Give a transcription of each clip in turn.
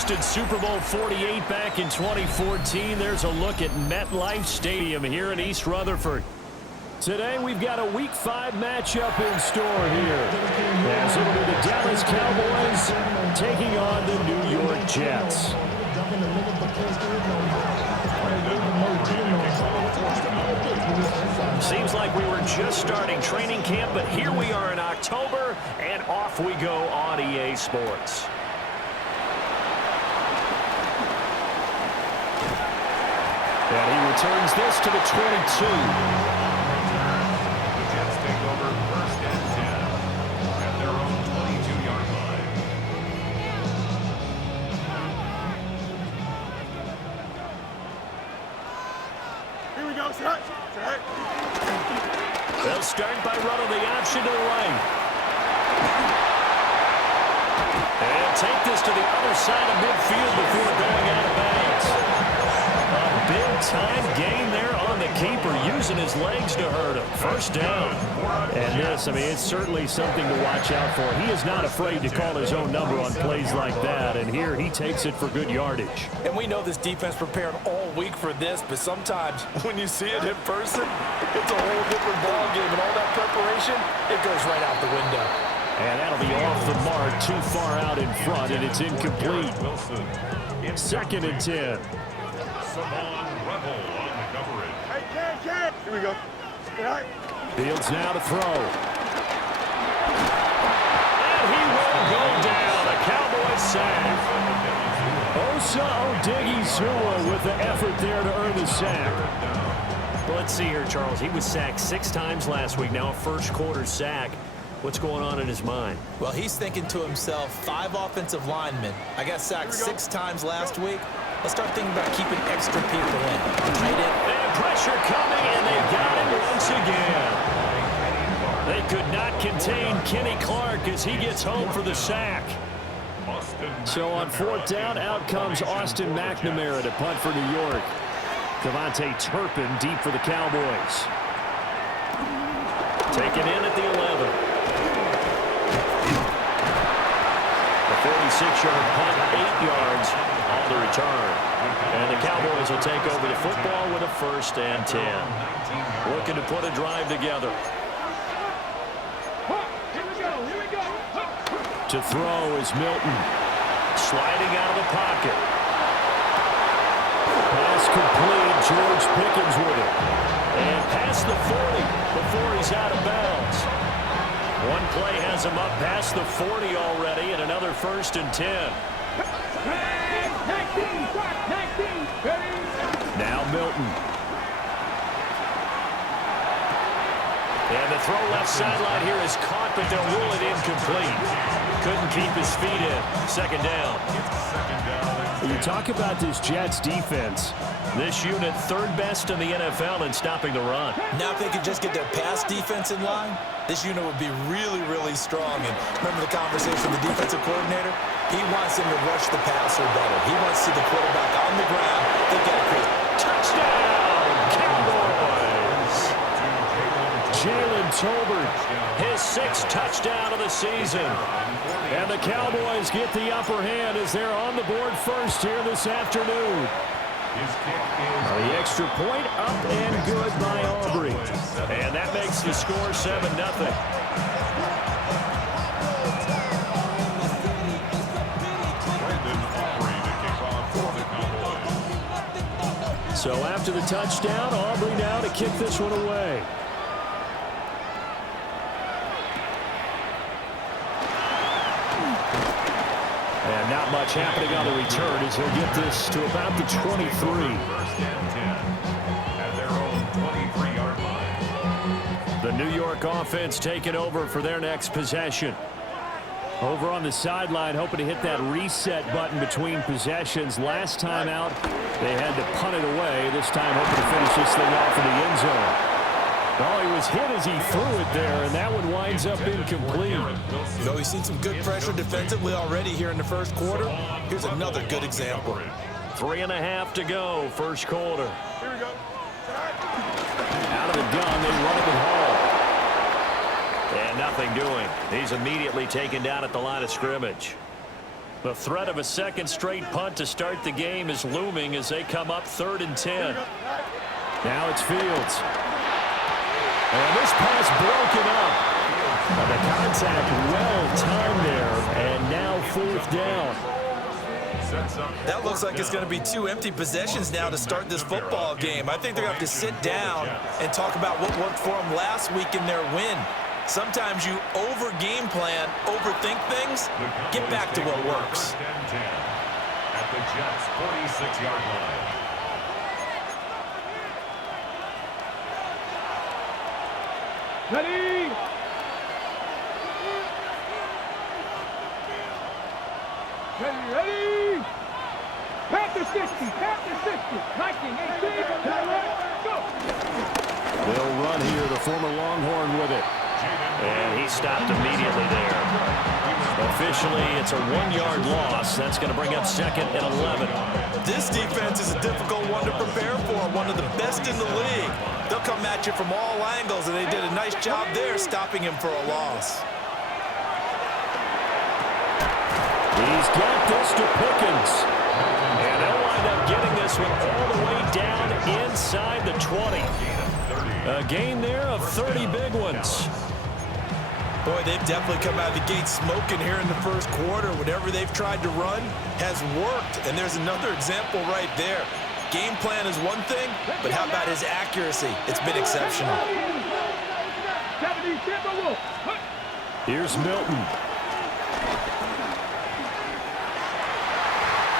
hosted Super Bowl 48 back in 2014. There's a look at MetLife Stadium here in East Rutherford. Today we've got a Week 5 matchup in store here, as it'll be the Dallas Cowboys taking on the New York Jets. Seems like we were just starting training camp, but here we are in October, and off we go on EA Sports. And he returns this to the 22. The Jets take over first and 10 at their own 22-yard line. Here we go, set. They'll start by running the option to the right. And take this to the other side of midfield before going out of bounds. A big-time gain there on the keeper, using his legs to hurt him. First down. And this, I mean, it's certainly something to watch out for. He is not afraid to call his own number on plays like that, and here he takes it for good yardage. And we know this defense prepared all week for this, but sometimes when you see it in person, it's a whole different ballgame, and all that preparation, it goes right out the window. And that'll be off the mark, too far out in front, and it's incomplete. Second and 10. Hey, here we go. Right. Fields now to throw. And he will go down. A Cowboys sack. Osa Odighizuwa with the effort there to earn the sack. Well, let's see here, Charles. He was sacked 6 times last week. Now a first-quarter sack. What's going on in his mind? Well, he's thinking to himself, 5 offensive linemen. I got sacked 6 times last week. Let's start thinking about keeping extra people in. Tight end. And pressure coming, and they got him once again. They could not contain Kenny Clark as he gets home for the sack. So on 4th down, out comes Austin McNamara to punt for New York. Devontae Turpin deep for the Cowboys. Taken in at the 11. The 46-yard punt, 8 yards on the return. And the Cowboys will take over the football with a 1st and 10. Looking to put a drive together. To throw is Milton. Sliding out of the pocket. Pass complete. George Pickens with it. And past the 40 before he's out of bounds. One play has him up past the 40 already, and another 1st and 10. Now Milton. And the throw left sideline here is caught, but they'll rule it incomplete. Couldn't keep his feet in. 2nd down. You talk about this Jets defense. This unit 3rd best in the NFL in stopping the run. Now if they could just get their pass defense in line, this unit would be really, really strong. And remember the conversation with the defensive coordinator? He wants him to rush the passer better. He wants to see the quarterback on the ground. They got a great touchdown, Cowboys! Jalen Tolbert, his 6th touchdown of the season. And the Cowboys get the upper hand as they're on the board first here this afternoon. The extra point up and good by Aubrey. And that makes the score 7-0. So after the touchdown, Aubrey now to kick this one away. And not much happening on the return as he'll get this to about the 23. 1st and 10 at their own 23-yard line. The New York offense taking over for their next possession. Over on the sideline, hoping to hit that reset button between possessions. Last time out, they had to punt it away. This time, hoping to finish this thing off in the end zone. Oh, he was hit as he threw it there, and that one winds up incomplete. You know, we've seen some good pressure defensively already here in the 1st quarter. Here's another good example. 3.5 to go, 1st quarter. Here we go. Out of the gun, they run it with Hall. And nothing doing. He's immediately taken down at the line of scrimmage. The threat of a second straight punt to start the game is looming as they come up 3rd and 10. Now it's Fields. And this pass broken up. The contact well timed there, and now 4th down. That looks like it's going to be 2 empty possessions now to start this football game. I think they're going to have to sit down and talk about what worked for them last week in their win. Sometimes you over-game plan, overthink things, get back to what works. At the Jets' 46-yard line. Ready? Ready? Panther 60, Panther 60, 19, 18, go! They'll run here, the former Longhorn with it. And he stopped immediately there. Officially, it's a 1-yard loss. That's going to bring up 2nd and 11. This defense is a difficult one to prepare for, one of the best in the league. They'll come at you from all angles, and they did a nice job there stopping him for a loss. He's got this to Pickens. And they'll wind up getting this one all the way down inside the 20. A gain there of 30 big ones. Boy, they've definitely come out of the gate smoking here in the first quarter. Whatever they've tried to run has worked, and there's another example right there. Game plan is one thing, but how about his accuracy? It's been exceptional. Here's Milton.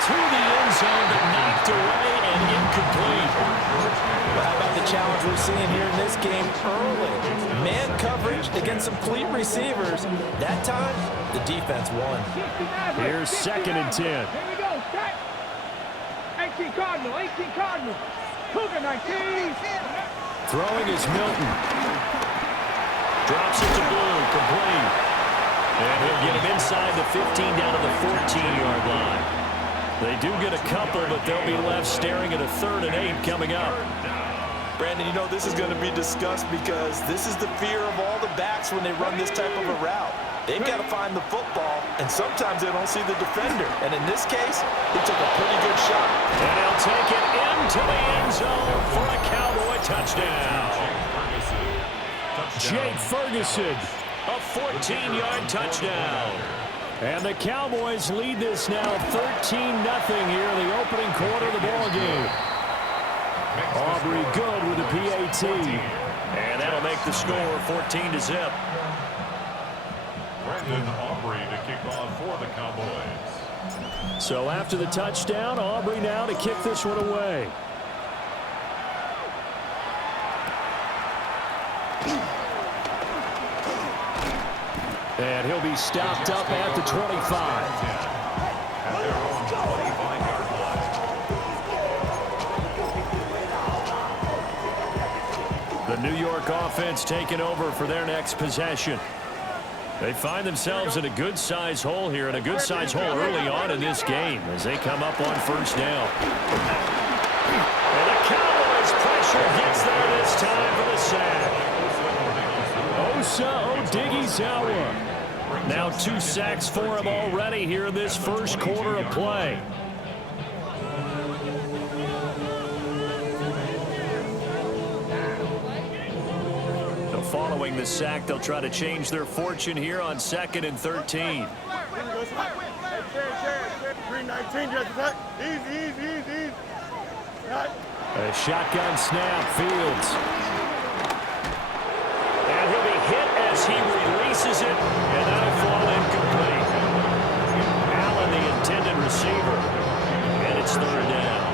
To the end zone, but knocked away and incomplete. Well, how about the challenge we're seeing here in this game early? Man coverage against some complete receivers. That time, the defense won. Here's 2nd and 10. Here we go, set. 18 Cardinal, 18 Cardinal. Cougar 19. Throwing is Milton. Drops it to Bloom, complete. And he'll get him inside the 15 down to the 14-yard line. They do get a couple, but they'll be left staring at a 3rd and 8 coming up. Brandon, you know this is going to be discussed because this is the fear of all the backs when they run this type of a route. They've got to find the football, and sometimes they don't see the defender. And in this case, he took a pretty good shot. And he'll take it into the end zone for a Cowboy touchdown. Jake Ferguson, a 14-yard touchdown. And the Cowboys lead this now 13-0 here in the opening quarter of the ballgame. Aubrey good with the PAT. And that'll make the score 14-0. Brandon Aubrey to kick off for the Cowboys. So after the touchdown, Aubrey now to kick this one away. And he'll be stopped up at the 25. At their own 25-yard line. The New York offense taking over for their next possession. They find themselves in a good-sized hole here, and a good-sized hole early on in this game as they come up on 1st down. And the Cowboys pressure gets there this time for the sack. Osa Odighizuwa. Now 2 sacks for him already here in this first quarter of play. So following the sack, they'll try to change their fortune here on 2nd and 13. 319, just easy. A shotgun snap, Fields. And he'll be hit as he releases it, and that'll fall incomplete. Allen, the intended receiver, and it's 3rd down.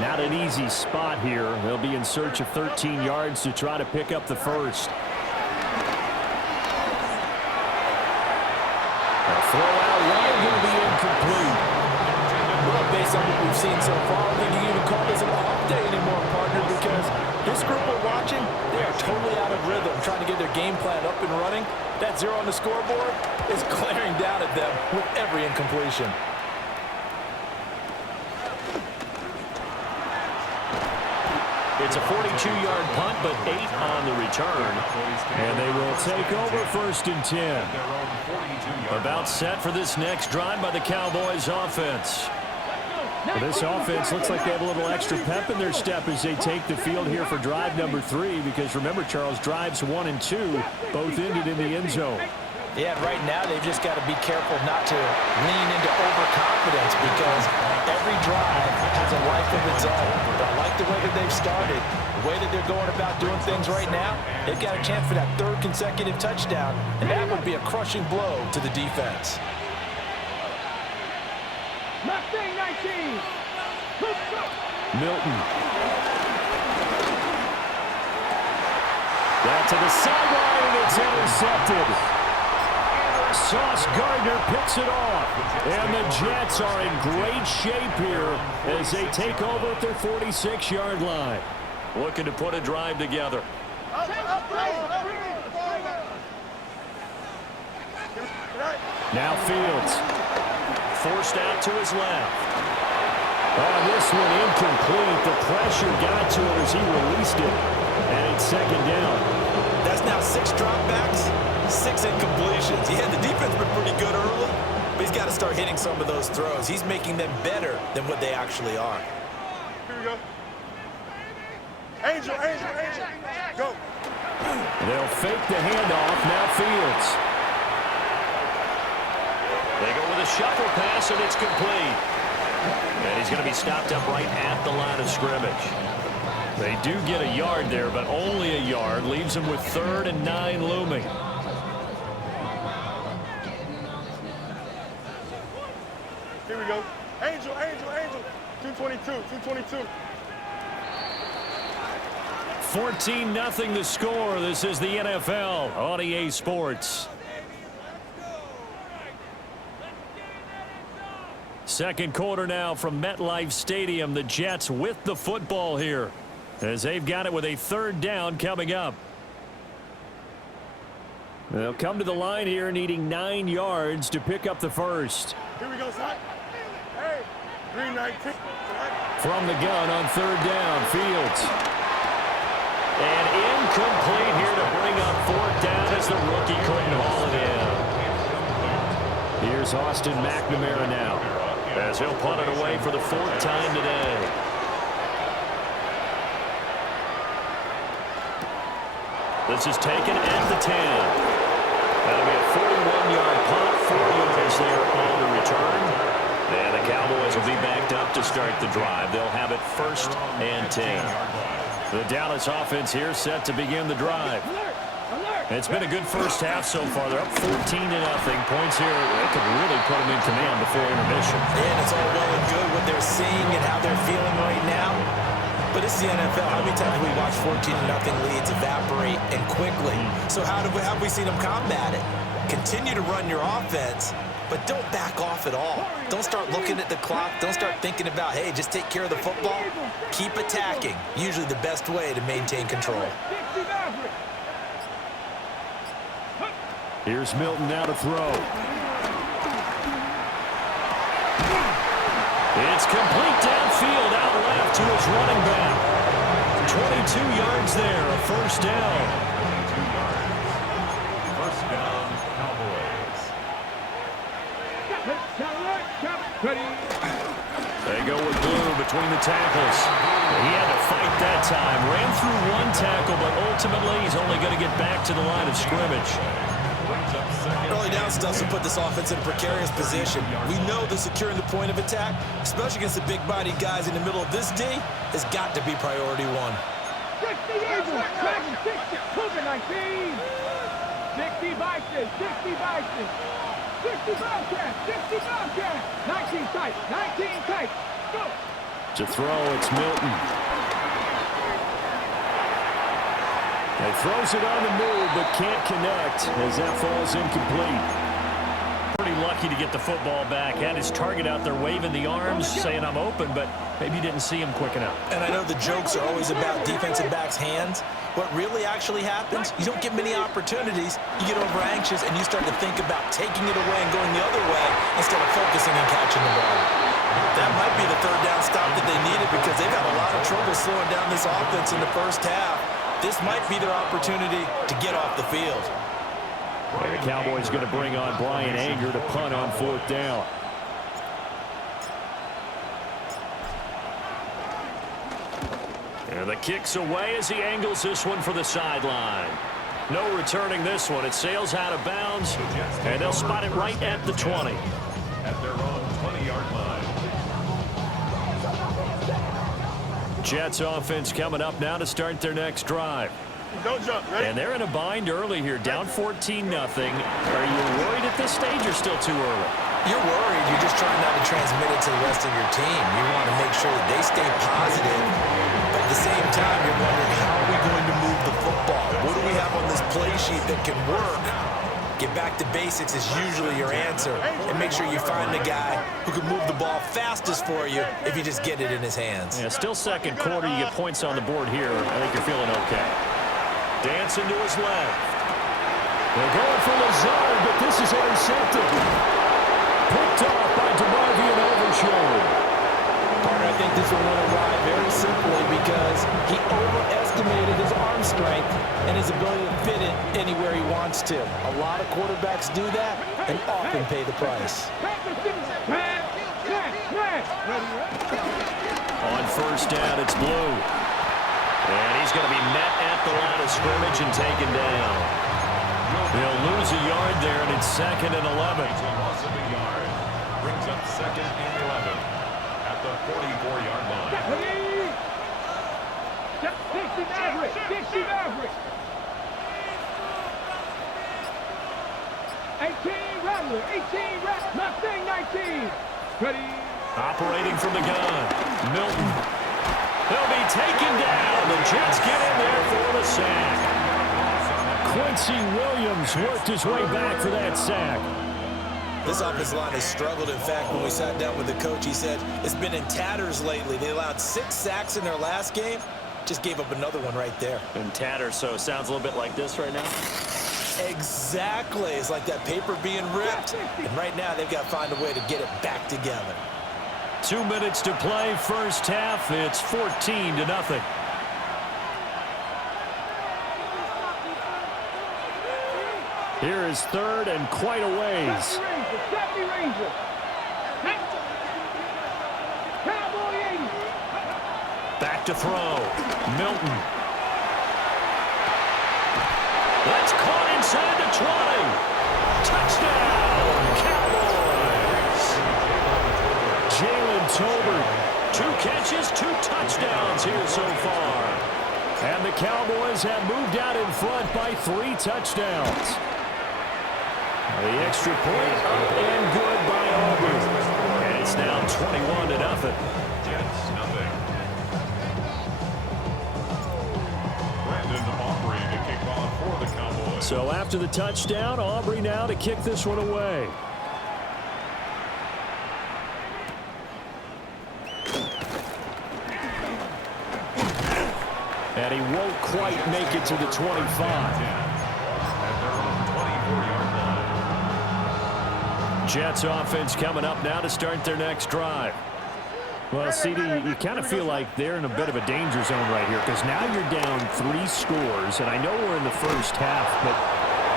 Not an easy spot here. They'll be in search of 13 yards to try to pick up the first. A throw out wide going to be incomplete. Well, based on what we've seen so far, I don't think you can even call this an off day anymore, partner, because this group we're watching, they are totally out of rhythm, trying to get their game plan up and running. That 0 on the scoreboard is glaring down at them with every incompletion. It's a 42-yard punt, but 8 on the return. And they will take over 1st and 10. Their own 42 About set for this next drive by the Cowboys offense. Well, this offense looks like they have a little extra pep in their step as they take the field here for drive number 3, because remember, Charles, drives 1 and 2 both ended in the end zone. Yeah, right now they've just got to be careful not to lean into overconfidence, because every drive has a life of its own. But I like the way that they've started, the way that they're going about doing things right now. They've got a chance for that 3rd consecutive touchdown, and that would be a crushing blow to the defense. Milton. That to the sideline, and it's intercepted. Sauce Gardner picks it off. And the Jets are in great shape here as they take over at their 46-yard line. Looking to put a drive together. Now Fields. Forced out to his left. Oh, this one incomplete. The pressure got to him as he released it. And it's 2nd down. That's now 6 dropbacks, 6 incompletions. Yeah, the defense has been pretty good early, but he's got to start hitting some of those throws. He's making them better than what they actually are. Here we go. Angel, Angel, Angel. Go. They'll fake the handoff. Now Fields. They go with a shuffle pass, and it's complete. And he's going to be stopped up right at the line of scrimmage. They do get a yard there, but only a yard. Leaves them with 3rd and 9 looming. Here we go. Angel, Angel, Angel. 222, 222. 14-0 the score. This is the NFL on EA Sports. Second quarter now from MetLife Stadium. The Jets with the football here as they've got it with a 3rd down coming up. They'll come to the line here needing 9 yards to pick up the first. Here we go, son. Hey, 319. From the gun on 3rd down, Fields. And incomplete here to bring up 4th down as the rookie couldn't haul it in. Here's Austin McNamara now, as he'll punt it away for the 4th time today. This is taken at the 10. That'll be a 41-yard punt, 4 yards there on the return. And the Cowboys will be backed up to start the drive. They'll have it 1st and 10. The Dallas offense here set to begin the drive. It's been a good first half so far. They're up 14-0. Points here, they could really put them in command before intermission. And it's all well and good what they're seeing and how they're feeling right now. But it's the NFL. How many times have we watched 14-0 leads evaporate and quickly? So how have we seen them combat it? Continue to run your offense, but don't back off at all. Don't start looking at the clock. Don't start thinking about, hey, just take care of the football. Keep attacking. Usually the best way to maintain control. Here's Milton now to throw. It's complete downfield, out left to his running back. 22 yards there, a 1st down. 1st down, Cowboys. They go with Blue between the tackles. He had to fight that time. Ran through 1 tackle, but ultimately he's only going to get back to the line of scrimmage. Early down stuff to put this offense in a precarious position. We know that securing the point of attack, especially against the big-bodied guys in the middle of this D, has got to be priority 1. 60 Bison, 60 Bison, 60 Bobcat, 60 Bobcat, 19 tight, 19 tight, go! To throw, it's Milton. He throws it on the move, but can't connect as that falls incomplete. Pretty lucky to get the football back. Had his target out there waving the arms, saying I'm open, but maybe didn't see him quick enough. And I know the jokes are always about defensive backs' hands. What really actually happens, you don't get many opportunities. You get over anxious, and you start to think about taking it away and going the other way instead of focusing and catching the ball. That might be the 3rd down stop that they needed, because they've had a lot of trouble slowing down this offense in the first half. This might be their opportunity to get off the field. And the Cowboys going to bring on Brian Anger to punt on 4th down. And the kick's away as he angles this one for the sideline. No returning this one. It sails out of bounds, and they'll spot it right at the 20. At their own 20-yard line. Jets offense coming up now to start their next drive. Don't jump. Ready? And they're in a bind early here, down 14-0. Are you worried at this stage or still too early? You're worried. You're just trying not to transmit it to the rest of your team. You want to make sure that they stay positive. But at the same time, you're wondering, how are we going to move the football? What do we have on this play sheet that can work? Get back to basics is usually your answer. And make sure you find the guy who can move the ball fastest for you if you just get it in his hands. Yeah, still second quarter. You get points on the board here. I think you're feeling okay. Dancing to his left. They're going for Lazard, but this is intercepted. Picked off by DeMarvion Overshown. I think this will run a ride very simply because he overestimated his arm strength and his ability to fit it anywhere he wants to. A lot of quarterbacks do that and often pay the price. On 1st down, it's Blue. And he's going to be met at the line of scrimmage and taken down. He'll lose a yard there, and it's 2nd and 11. Loss of a yard. Brings up 2nd and 11 at the 44-yard line. 60 Maverick. 60 Maverick. 18 Rattler. 18 Rattler. Mustang 19. Ready. Operating from the gun. Milton. He'll be taken down. The Jets get in there for the sack. Quincy Williams worked his way back for that sack. This offensive line has struggled. In fact, when we sat down with the coach, he said it's been in tatters lately. They allowed 6 sacks in their last game. Just gave up another one right there. In tatters, so it sounds a little bit like this right now. Exactly. It's like that paper being ripped. And right now, they've got to find a way to get it back together. 2 minutes to play, first half. It's 14-0. Here is 3rd and quite a ways. Ranger. Cowboy 80. Back to throw. Milton. That's caught inside the 20. Touchdown, Cowboys. Jalen Tolbert, 2 catches, 2 touchdowns here so far. And the Cowboys have moved out in front by 3 touchdowns. The extra point up and good by Aubrey. And it's now 21-0. Jets, nothing. Brandon Aubrey to kick off for the Cowboys. So after the touchdown, Aubrey now to kick this one away. And he won't quite make it to the 25. Jets offense coming up now to start their next drive. Well, CD, you kind of feel like they're in a bit of a danger zone right here because now you're down 3 scores, and I know we're in the first half, but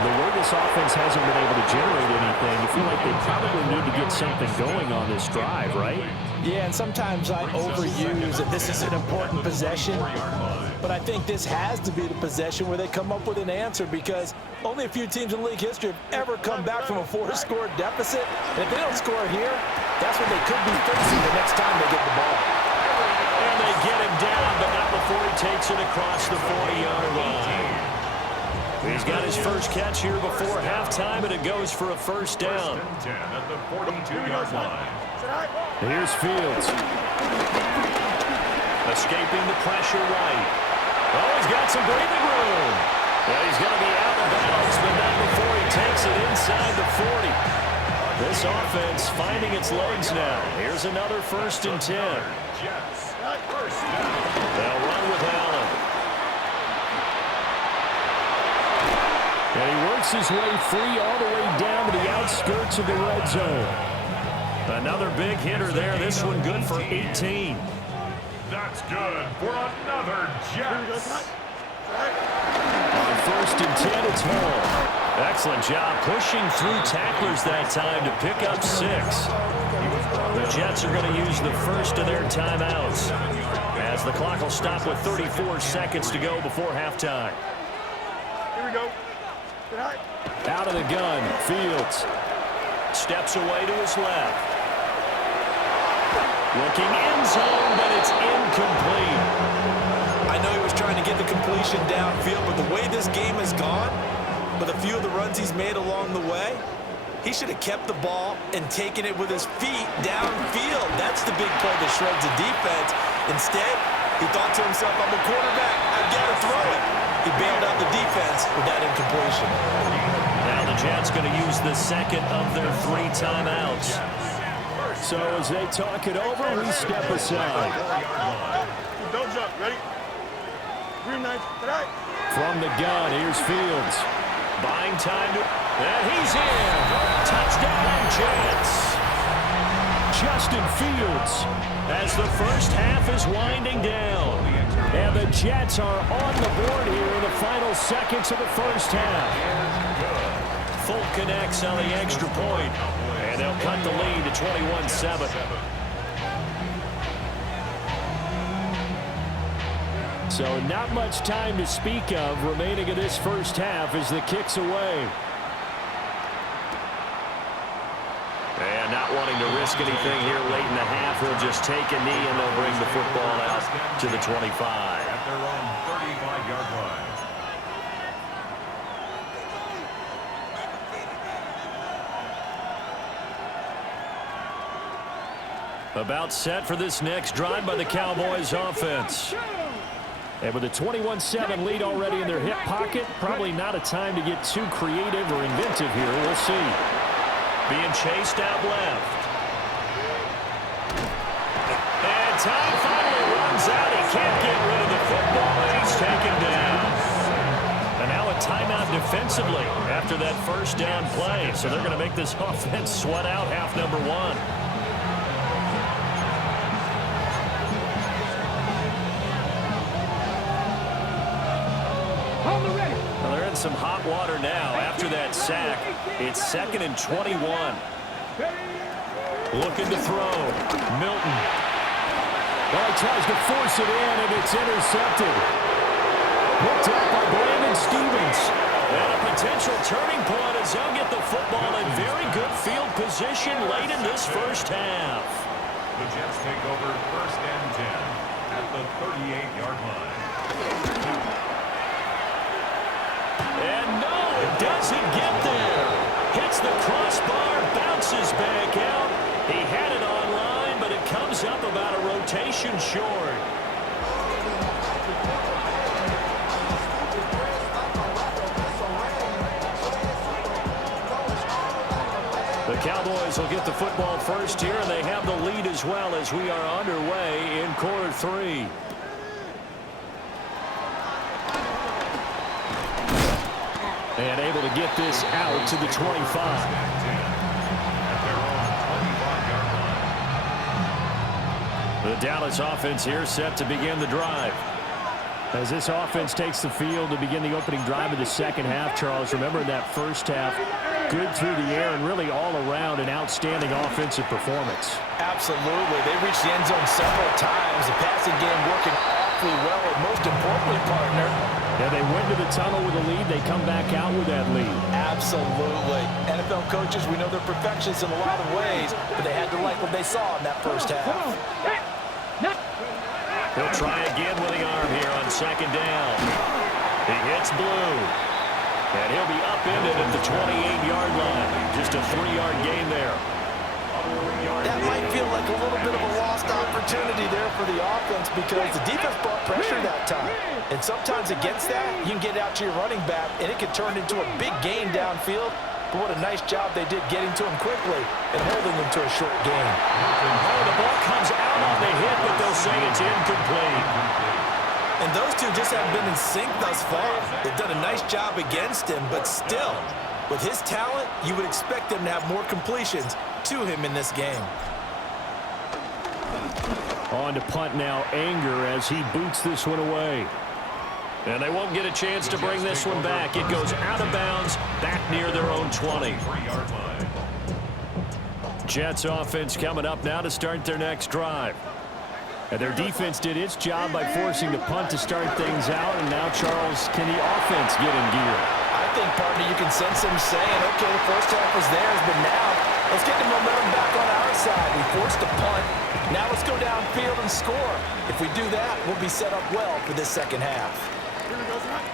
the way this offense hasn't been able to generate anything, you feel like they probably need to get something going on this drive, right? Yeah, and sometimes I overuse that this is an important possession, but I think this has to be the possession where they come up with an answer because only a few teams in league history have ever come back from a 4-score deficit. And if they don't score here, that's what they could be facing the next time they get the ball. And they get him down, but not before he takes it across the 40-yard line. He's got his first catch here before halftime, and it goes for a first down. 10 at the 42-yard line. Here's Fields. Escaping the pressure right. Oh, he's got some breathing room. Well, he's going to be out of bounds, but not before he takes it inside the 40. This offense finding its legs now. Here's another 1st and 10. Jets, first down. They'll run with Allen. And he works his way free all the way down to the outskirts of the red zone. Another big hitter there. This one good for 18. That's good for another Jets. On 1st and 10, it's Hall. Excellent job pushing through tacklers that time to pick up 6. The Jets are going to use the first of their timeouts as the clock will stop with 34 seconds to go before halftime. Here we go. Out of the gun, Fields. Steps away to his left. Looking end zone, but it's incomplete. I know he was trying to get the completion downfield, but the way this game has gone, with a few of the runs he's made along the way, he should have kept the ball and taken it with his feet downfield. That's the big play that shreds the defense. Instead, he thought to himself, I'm a quarterback, I've got to throw it. He bailed out the defense with that incompletion. Now the Jets going to use the second of their 3 timeouts. So as they talk it over, we step aside. Don't jump. Ready? Green knife. Tonight. From the gun, here's Fields. Buying time to... And he's in. Touchdown, Jets. Justin Fields as the first half is winding down. And the Jets are on the board here in the final seconds of the first half. Full connects on the extra point. And they'll cut the lead to 21-7. So not much time to speak of remaining in this first half as the kick's away. And not wanting to risk anything here late in the half, he'll just take a knee and they'll bring the football out to the 25. At their own 35-yard line. About set for this next drive by the Cowboys offense. And with a 21-7 lead already in their hip pocket, probably not a time to get too creative or inventive here. We'll see. Being chased out left. And time finally runs out. He can't get rid of the football, and he's taken down. And now a timeout defensively after that first down play. So they're going to make this offense sweat out half number 1. Well, they're in some hot water now after that sack. It's 2nd and 21. Looking to throw. Milton. Well, he tries to force it in, and it's intercepted. Picked up by Brandon Stevens. And a potential turning point as they'll get the football in very good field position late in this first half. The Jets take over 1st and 10 at the 38-yard line. And no, it doesn't get there. Hits the crossbar, bounces back out. He had it online, but it comes up about a rotation short. The Cowboys will get the football first here, and they have the lead as well as we are underway in quarter 3. And able to get this out to the 25. The Dallas offense here set to begin the drive. As this offense takes the field to begin the opening drive of the second half, Charles, remember that first half, good through the air and really all around an outstanding offensive performance. Absolutely. They reached the end zone several times. The passing game working awfully well, and most importantly, partner, yeah, they went to the tunnel with a lead. They come back out with that lead. Absolutely. NFL coaches, we know they're perfectionists in a lot of ways, but they had to like what they saw in that first half. He'll try again with the arm here on 2nd down. He hits Blue. And he'll be upended at the 28-yard line. Just a 3-yard gain there. That might feel like a little bit of a lost opportunity there for the offense because the defense brought pressure that time. And sometimes against that, you can get out to your running back, and it can turn into a big gain downfield. But what a nice job they did getting to him quickly and holding him to a short gain. Oh, the ball comes out on the hit, but they'll say it's incomplete. And those two just haven't been in sync thus far. They've done a nice job against him, but still, with his talent, you would expect them to have more completions to him in this game. On to punt now, Anger as he boots this one away. And they won't get a chance to bring this one back. It goes out of bounds, back near their own 20. Jets offense coming up now to start their next drive. And their defense did its job by forcing the punt to start things out. And now, Charles, can the offense get in gear? I think, partner, you can sense them saying, okay, the first half was theirs, but now let's get the momentum back on our side. We forced a punt. Now let's go downfield and score. If we do that, we'll be set up well for this second half. Here we go, son.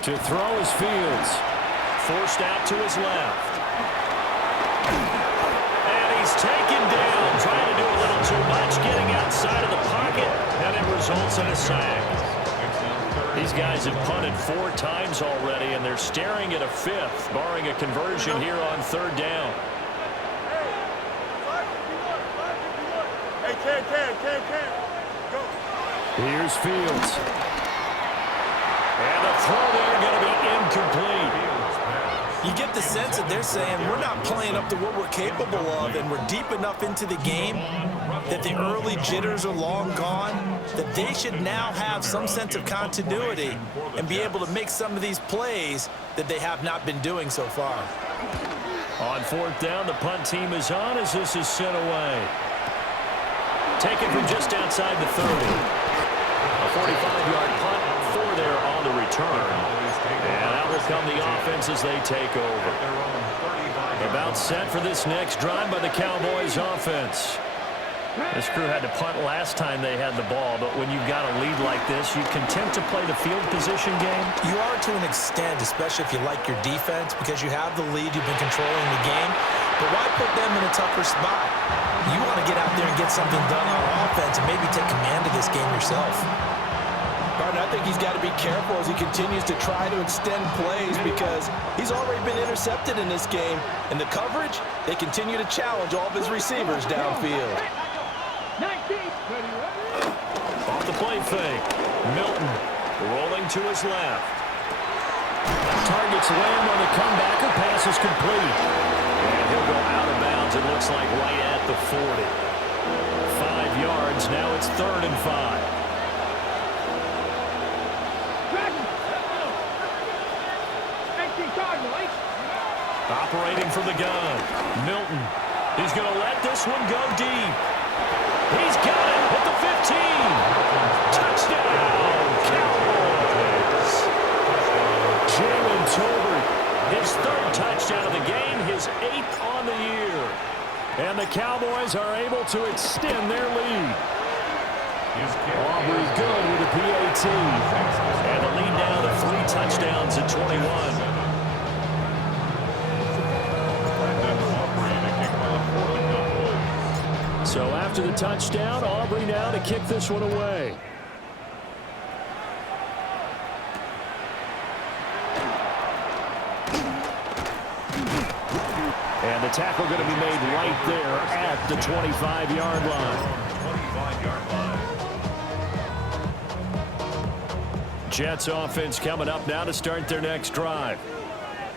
To throw is Fields. Forced out to his left. And he's taken down, trying to do a little too much, getting outside of the pocket, and it results in a sack. These guys have punted 4 times already, and they're staring at a 5th, barring a conversion here on 3rd down. Hey, Cam. Go. Here's Fields. And the throw there going to be incomplete. You get the sense that they're saying we're not playing up to what we're capable of, and we're deep enough into the game that the early jitters are long gone, that they should now have some sense of continuity and be able to make some of these plays that they have not been doing so far. On 4th down, the punt team is on as this is sent away. Taken from just outside the 30. A 45-yard punt, 4 there on the return. And out will come the offense as they take over. About set for this next drive by the Cowboys offense. This crew had to punt last time they had the ball, but when you've got a lead like this, you content to play the field position game? You are to an extent, especially if you like your defense, because you have the lead, you've been controlling the game. But why put them in a tougher spot? You want to get out there and get something done on offense and maybe take command of this game yourself. Martin, I think he's got to be careful as he continues to try to extend plays because he's already been intercepted in this game. And the coverage, they continue to challenge all of his receivers downfield. 19. Off the play fake. Milton rolling to his left. Targets Lamb on the comeback. A pass is complete. And he'll go out of bounds, it looks like, right at the 40. 5 yards. Now it's 3rd and 5. Operating from the gun. Milton. He's going to let this one go deep. He's got it at the 15. Touchdown, Cowboys. Jalen Tolbert, his 3rd touchdown of the game, his 8th on the year. And the Cowboys are able to extend their lead. Aubrey good with the PAT. And the lead down to 3 touchdowns at 21. So after the touchdown, Aubrey now to kick this one away. And the tackle going to be made right there at the 25-yard line. Jets offense coming up now to start their next drive.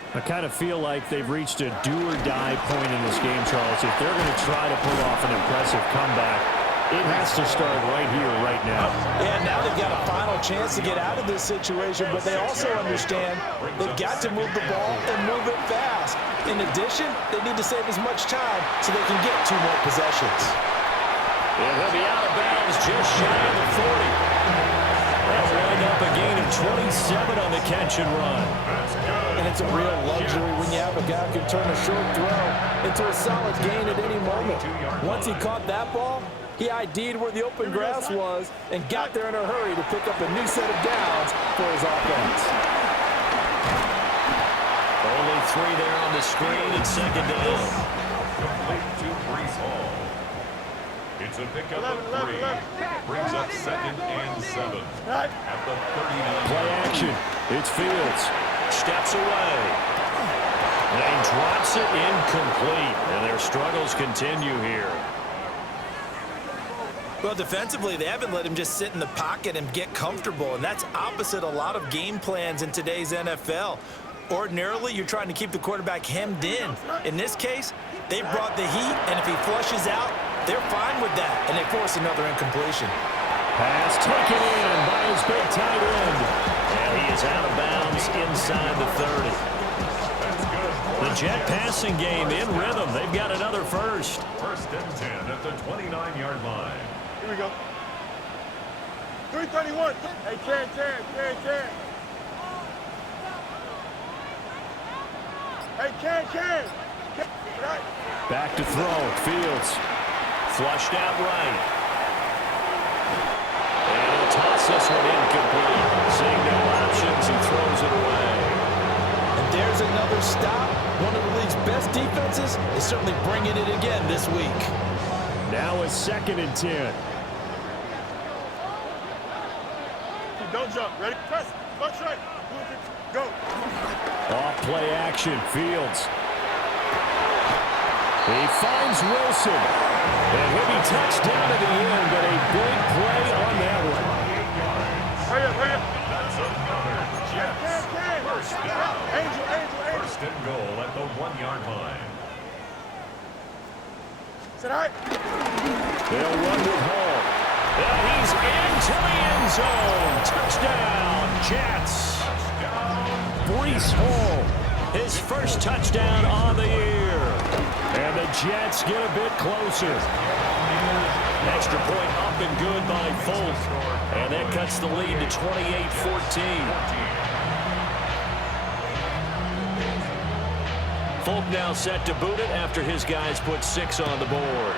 I kind of feel like they've reached a do-or-die point in this game, Charles. If they're going to try to pull off an impressive comeback, it has to start right here, right now. Yeah, now they've got a final chance to get out of this situation, but they also understand they've got to move the ball and move it fast. In addition, they need to save as much time so they can get 2 more possessions. And he'll be out of bounds just shy of the 40. That'll wind up a gain of 27 on the catch and run. And it's a real luxury when you have a guy who can turn a short throw into a solid gain at any moment. Once he caught that ball, he ID'd where the open grass was and got there in a hurry to pick up a new set of downs for his offense. Only 3 there on the screen and 2nd down. Complete to Brees Hall. It's a pickup of 3. Brings up 2nd and 7. At the 39. Play action. It's Fields. Steps away. And he drops it incomplete. And their struggles continue here. Well, defensively, they haven't let him just sit in the pocket and get comfortable, and that's opposite a lot of game plans in today's NFL. Ordinarily, you're trying to keep the quarterback hemmed in. In this case, they brought the heat, and if he flushes out, they're fine with that, and they force another incompletion. Pass taken in by his big tight end. And he is out of bounds inside the 30. The Jet passing game in rhythm. They've got another first. First and 10 at the 29-yard line. Here we go. 331. Hey, Ken. Hey, Ken. Right. Back to throw. Fields. Flushed out right. And he'll toss this one incomplete. Seeing no options, he throws it away. And there's another stop. One of the league's best defenses is certainly bringing it again this week. Now a 2nd and 10. Don't jump. Ready? Press. Punch right. Go. Off play action. Fields. He finds Wilson. And he'll be touched down to the end, but a big play on that one. Hurry up. That's another Jets. First down. Angel. First and goal at the 1-yard line. Is that all right? They'll run with Hall. And he's into the end zone. Touchdown, Jets. Breece Hall, his first touchdown on the year. And the Jets get a bit closer. Extra point up and good by Folk. And that cuts the lead to 28-14. Folk now set to boot it after his guys put 6 on the board.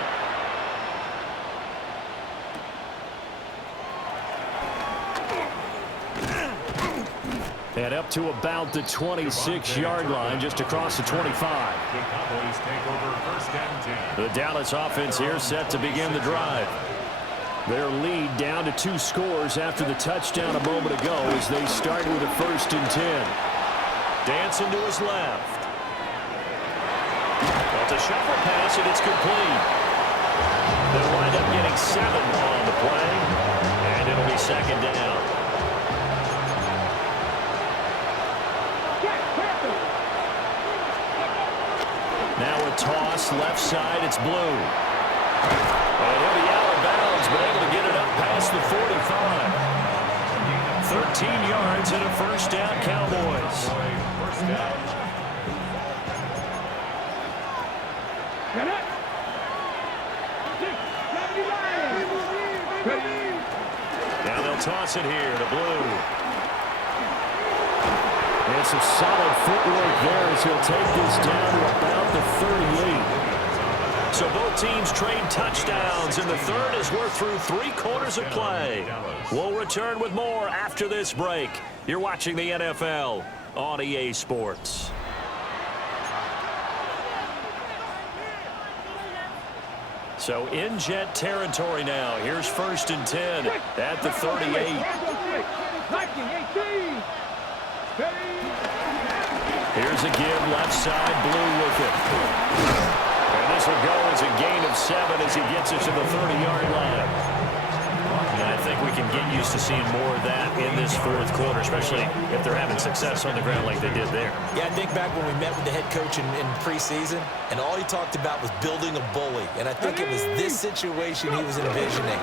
And up to about the 26-yard line, just across the 25. The Cowboys take over first and 10. The Dallas offense here set to begin the drive. Their lead down to 2 scores after the touchdown a moment ago as they start with a 1st and 10. Dancing to his left. Well, it's a shuffle pass, and it's complete. They'll wind up getting 7 on the play, and it'll be 2nd down. Now a toss, left side, it's Blue. And he'll be out of bounds, but able to get it up past the 45. 13 yards and a first down, Cowboys. First down. Now they'll toss it here to Blue. And some solid footwork there as he'll take this down to about the 38. So both teams trade touchdowns, and the third as we're through 3/4 of play. We'll return with more after this break. You're watching the NFL on EA Sports. So in Jet territory now. Here's 1st and 10 at the 38. Here's a give, left side, Blue with it. And this will go as a gain of 7 as he gets it to the 30-yard line. And I think we can get used to seeing more of that in this 4th quarter, especially if they're having success on the ground like they did there. Yeah, I think back when we met with the head coach in preseason, and all he talked about was building a bully. And I think it was this situation he was envisioning.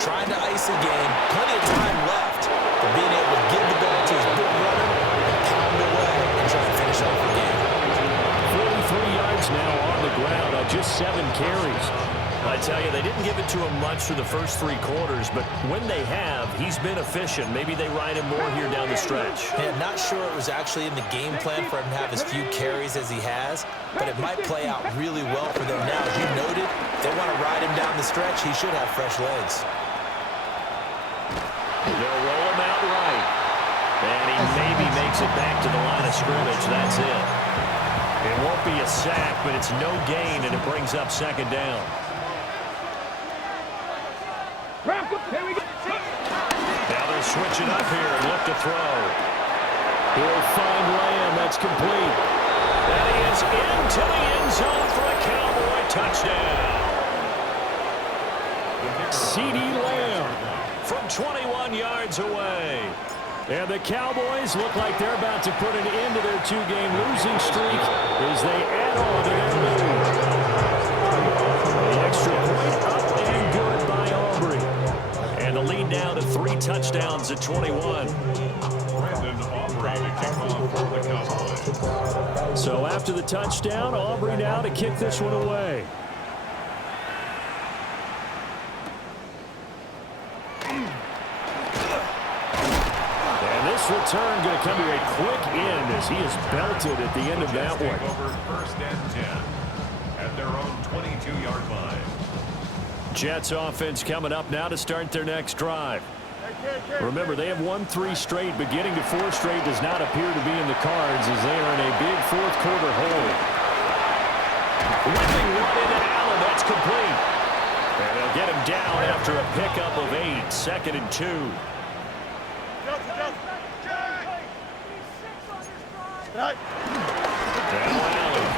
Trying to ice a game, plenty of time left, but being able to give the ball to his big runner and pound away and try to finish off the game. 43 yards now on the ground on just 7 carries. I tell you, they didn't give it to him much through the first 3 quarters, but when they have, he's been efficient. Maybe they ride him more here down the stretch. Yeah, not sure it was actually in the game plan for him to have as few carries as he has, but it might play out really well for them now. As you noted, if they want to ride him down the stretch, he should have fresh legs. They'll roll him out right. And he maybe makes it back to the line of scrimmage. That's it. It won't be a sack, but it's no gain, and it brings up 2nd down. Now they'll switch it up here and look to throw. He'll find Lamb. That's complete. And he is into the end zone for a Cowboy touchdown. CeeDee Lamb from 21 yards away. And the Cowboys look like they're about to put an end to their 2-game losing streak as they add on to their lead. The extra point at 21. Brandon Aubrey to kick off for the Cowboys. So after the touchdown, Aubrey now to kick this one away. And this return going to come to a quick end as he is belted at the end of that one. Over 1st and 10 at their own 22-yard line. Jets offense coming up now to start their next drive. Remember, they have won 3 straight, but getting to 4 straight does not appear to be in the cards as they are in a big fourth-quarter hole. Whipping one into Allen. That's complete. And they'll get him down after a pickup of 8. 2nd and 2. Now Allen.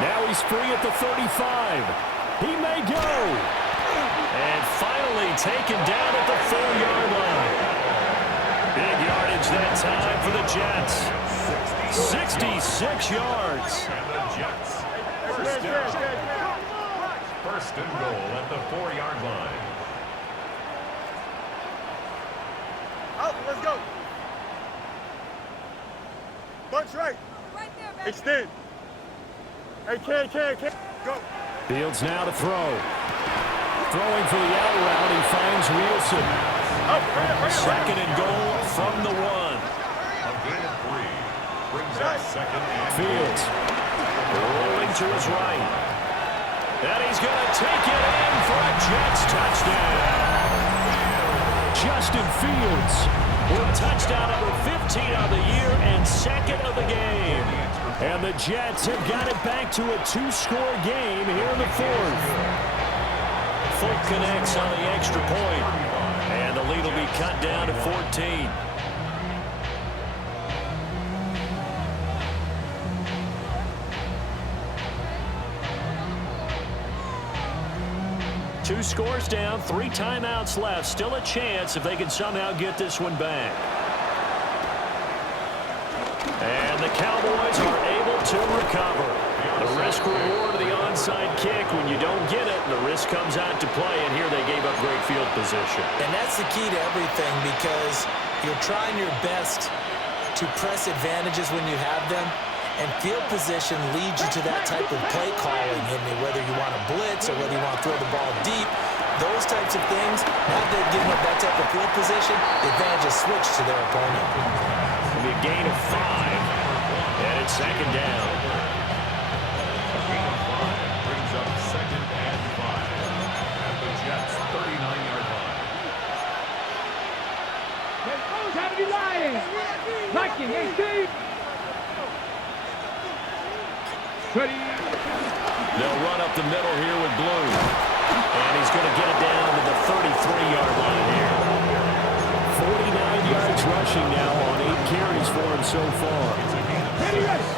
Now he's free at the 35. He may go. And finally taken down at the 4-yard line. Big yardage that time for the Jets. 66 yards. And the Jets first down. First and goal at the 4-yard line. Out, let's go. Bunch right. Extend. Hey, Ken. Go. Fields now to throw. Throwing for the out route, he finds Wilson. Second and goal from the 1. A gain of 3 brings up 2nd and Fields rolling to his right. And he's going to take it in for a Jets touchdown. Justin Fields with touchdown number 15 of the year and 2nd of the game. And the Jets have got it back to a 2-score game here in the 4th. Folk connects on the extra point. And the lead will be cut down to 14. Two scores down, 3 timeouts left. Still a chance if they can somehow get this one back. And the Cowboys are able to recover. The risk reward of the onside kick. When you don't get it, the risk comes out to play. And here they gave up great field position. And that's the key to everything because you're trying your best to press advantages when you have them. And field position leads you to that type of play calling, whether you want to blitz or whether you want to throw the ball deep. Those types of things, now that they've given up that type of field position, the advantage is switched to their opponent. It'll be a gain of 5, and it's 2nd down. a gain of 5 brings up 2nd and 5 at the Jets 39-yard line. Time to be lying. Liking, 18. They'll run up the middle here with Blue. And he's going to get it down to the 33-yard line here. 49 yards rushing now on 8 carries for him so far.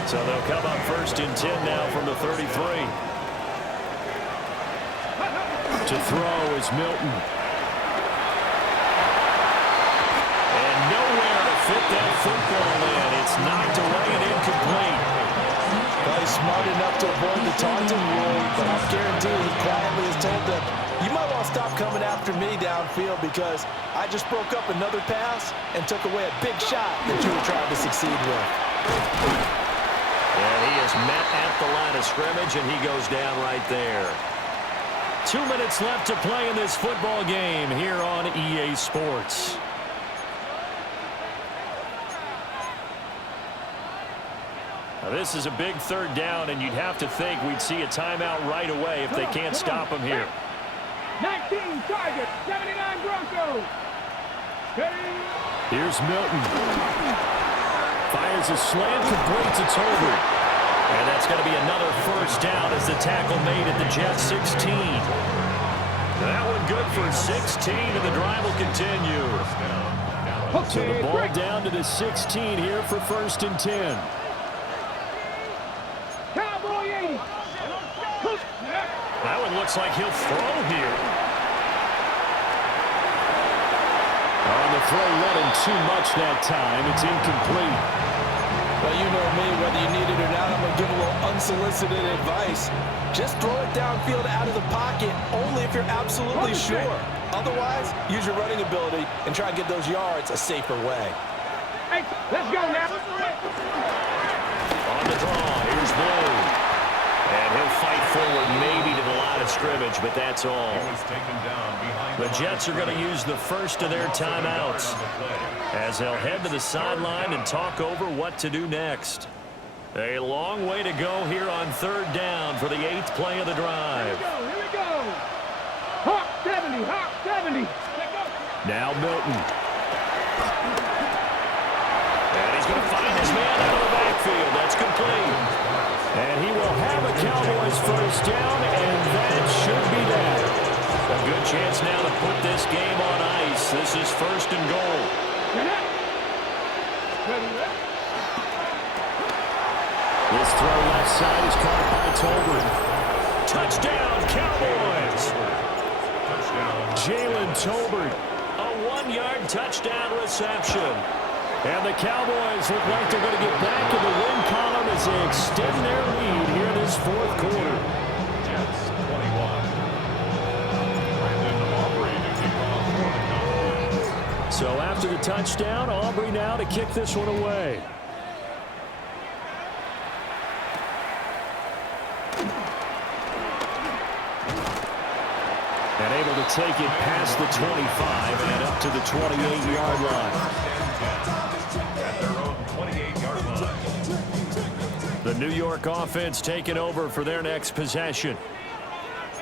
So they'll come up 1st and 10 now from the 33. To throw is Milton. And nowhere to fit that football in. It's knocked away and incomplete. Well, he's smart enough to avoid the taunting rule, but I guarantee he quietly has told them, you might want to stop coming after me downfield because I just broke up another pass and took away a big shot that you were trying to succeed with. And he is met at the line of scrimmage, and he goes down right there. 2 minutes left to play in this football game here on EA Sports. Now, this is a big 3rd down, and you'd have to think we'd see a timeout right away if they can't stop him here. 19 targets, 79 Broncos. Here's Milton. Fires a slant, complete to Tolbert. And that's going to be another 1st down as the tackle made at the Jets 16. That one good for 16, and the drive will continue. So the ball down to the 16 here for 1st and 10. That one looks like he'll throw here. On the throw, running too much that time. It's incomplete. Well, you know me, whether you need it or not, I'm going to give a little unsolicited advice. Just throw it downfield out of the pocket only if you're absolutely sure. Otherwise, use your running ability and try and get those yards a safer way. Hey, let's go now. On the draw, here's Blue. And he'll fight forward maybe to the line of scrimmage, but that's all. The Jets are going to use the first of their timeouts as they'll head to the sideline and talk over what to do next. A long way to go here on third down for the 8th play of the drive. Here we go. Hawk 70, Hawk 70. Now Milton. And he's going to find his man out of the backfield. That's complete. And he will have a Cowboys first down, and that should be that. A good chance now to put this game on ice. This is first and goal. This throw left side is caught by Tolbert. Touchdown, Cowboys! Jalen Tolbert, a 1-yard touchdown reception. And the Cowboys look like they're going to get back in the win column as they extend their lead here in this fourth quarter. Jets 21. Brandon Aubrey to kick off. So after the touchdown, Aubrey now to kick this one away. And able to take it past the 25 and up to the 28-yard line. At their own 28-yard line. The New York offense taking over for their next possession.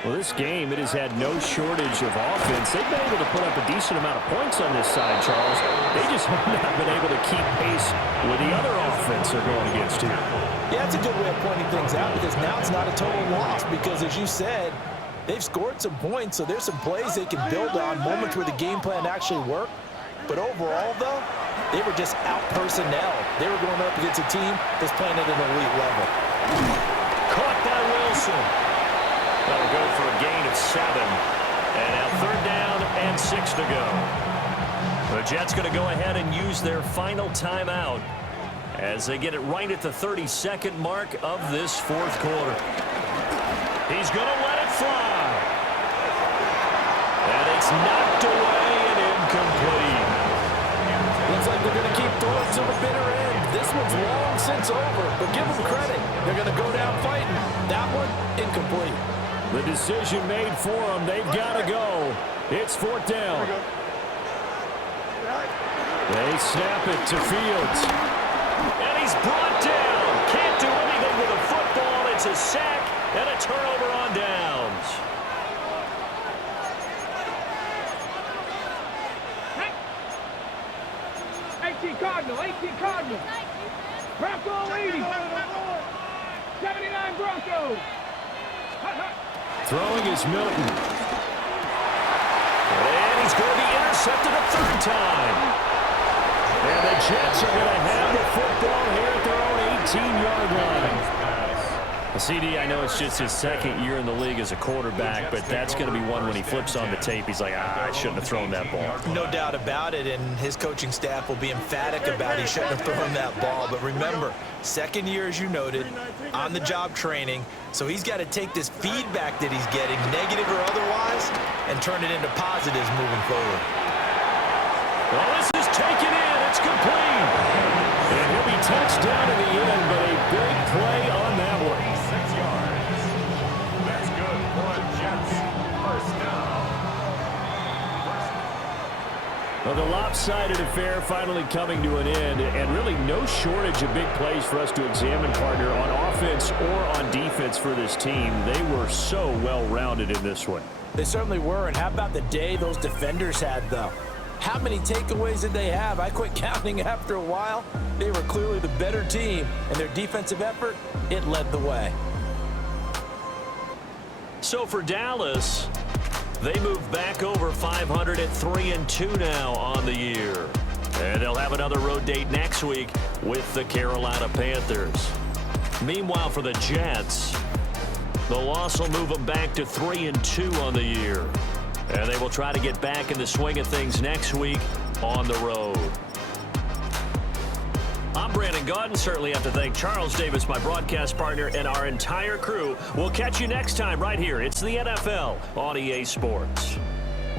Well, this game, it has had no shortage of offense. They've been able to put up a decent amount of points on this side, Charles. They just have not been able to keep pace with the other offense they're going against here. Yeah, it's a good way of pointing things out because now it's not a total loss because, as you said, they've scored some points, so there's some plays they can build on, moments where the game plan actually worked. But overall, though, they were just out-personnel. They were going up against a team that's playing at an elite level. Caught by Wilson. That'll go for a gain of 7. And now third down and 6 to go. The Jets going to go ahead and use their final timeout as they get it right at the 32nd mark of this fourth quarter. He's going to let it fly. And it's knocked away and incomplete. Looks like they're going to keep throwing to the bitter end. This one's long since over, but give them credit. They're going to go down fighting. That one, incomplete. The decision made for them. They've got to go. It's fourth down. They snap it to Fields. And he's brought down. Can't do anything with a football. It's a sack and a turnover on downs. Cardinal, 18 Cardinal. Bronco 80. 79 Broncos. Throwing is Milton. And he's going to be intercepted a third time. And the Jets are going to have the football here at their own 18-yard line. CD, I know it's just his second year in the league as a quarterback, but that's going to be one when he flips on the tape. He's like, I shouldn't have thrown that ball. No doubt about it, and his coaching staff will be emphatic about he shouldn't have thrown that ball. But remember, second year, as you noted, on-the-job training, so he's got to take this feedback that he's getting, negative or otherwise, and turn it into positives moving forward. Well, this is taken in. It's complete. And he'll be touched down in the end, but a big play on that one. 6 yards. That's good for a Jets first down. Well, the lopsided affair finally coming to an end, and really no shortage of big plays for us to examine, partner, on offense or on defense for this team. They were so well-rounded in this one. They certainly were, and how about the day those defenders had, though? How many takeaways did they have? I quit counting after a while. They were clearly the better team, and their defensive effort, it led the way. So for Dallas, they move back over 500 at 3-2 now on the year. And they'll have another road date next week with the Carolina Panthers. Meanwhile, for the Jets, the loss will move them back to 3-2 on the year. And they will try to get back in the swing of things next week on the road. I'm Brandon Gaudin. Certainly have to thank Charles Davis, my broadcast partner, and our entire crew. We'll catch you next time right here. It's the NFL on EA Sports.